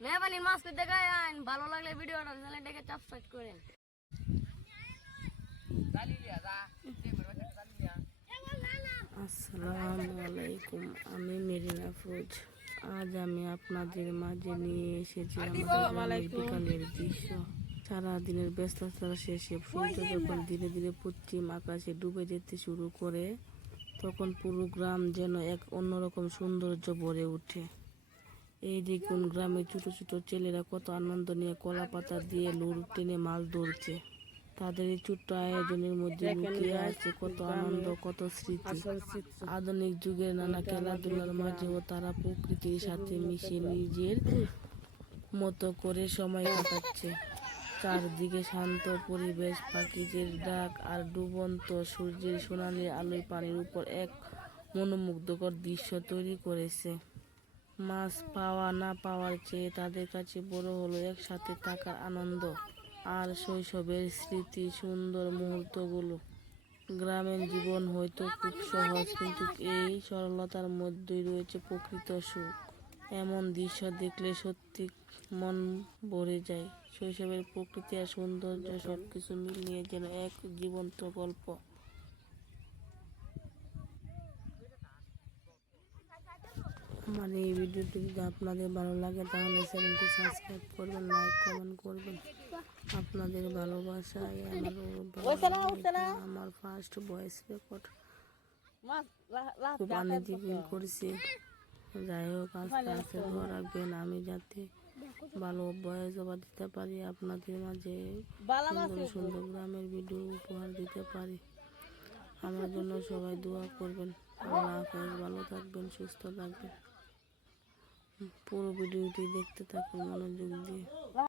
মেহবানির মাছ পেতে গায়েন ভালো লাগলে ভিডিওটা চ্যানেলটাকে সাবস্ক্রাইব করেন। আসসালামু আলাইকুম, আমি মেরিনা ফৌজ। আজ আমি আপনাদের মাঝে নিয়ে এসেছি আমাদের বিকালের দৃশ্য। সারাদিনের ব্যস্ততার শেষে সূর্য যখন ধীরে ধীরে পশ্চিম আকাশে ডুবে যেতে শুরু করে, তখন পুরো গ্রাম যেন এক অন্যরকম সৌন্দর্য ভরে ওঠে। এই দেখুন, গ্রামের ছোট ছোট ছেলেরা কত আনন্দ নিয়ে কলা পাতা দিয়ে লুড় টেনে মাছ ধরছে। তাদের এই ছোট্ট আয়োজনের মধ্যে লুকিয়ে আছে কত আনন্দ, কত স্মৃতি। আধুনিক যুগের নানা খেলাধুলার মাঝেও তারা প্রকৃতির সাথে মিশে নিজের মতো করে সময় কাটাচ্ছে। চারদিকে শান্ত পরিবেশ, পাখিদের ডাক আর ডুবন্ত সূর্যের সোনালি আলোয় পানির উপর এক মনোমুগ্ধকর দৃশ্য তৈরি করেছে। মাছ পাওয়া না পাওয়ার চেয়ে তাদের কাছে বড় হলো একসাথে থাকার আনন্দ আর শৈশবের স্মৃতি, সুন্দর মুহূর্তগুলো। গ্রামের জীবন হয়তো খুব সহজ, কিন্তু এই সরলতার মধ্যেই রয়েছে প্রকৃত সুখ। এমন দৃশ্য দেখলে সত্যি মন ভরে যায়। শৈশবের প্রকৃতি আর সৌন্দর্য সবকিছু মিলিয়ে যেন এক জীবন্ত গল্প। আমার এই ভিডিওটি যদি আপনাদের ভালো লাগে তাহলে চ্যানেলটি সাবস্ক্রাইব করবেন, লাইক কমেন্ট করবেন। আপনাদের ভালোবাসায় আমার ফার্স্ট ভয়েস রেকর্ড খুব আনন্দিত ফিল করছি। যাই হোক, আস্তে আস্তে দোয়া রাখবেন আমি যাতে ভালো ভয়েস ওভার দিতে পারি, আপনাদের মাঝে সুন্দর সুন্দর গ্রামের ভিডিও উপহার দিতে পারি। আমার জন্য সবাই দোয়া করবেন। আল্লাহ হাফেজ, ভালো থাকবেন, সুস্থ থাকবেন। পুরো ভিডিওটি দেখতে থাকুন মনোযোগ দিয়ে।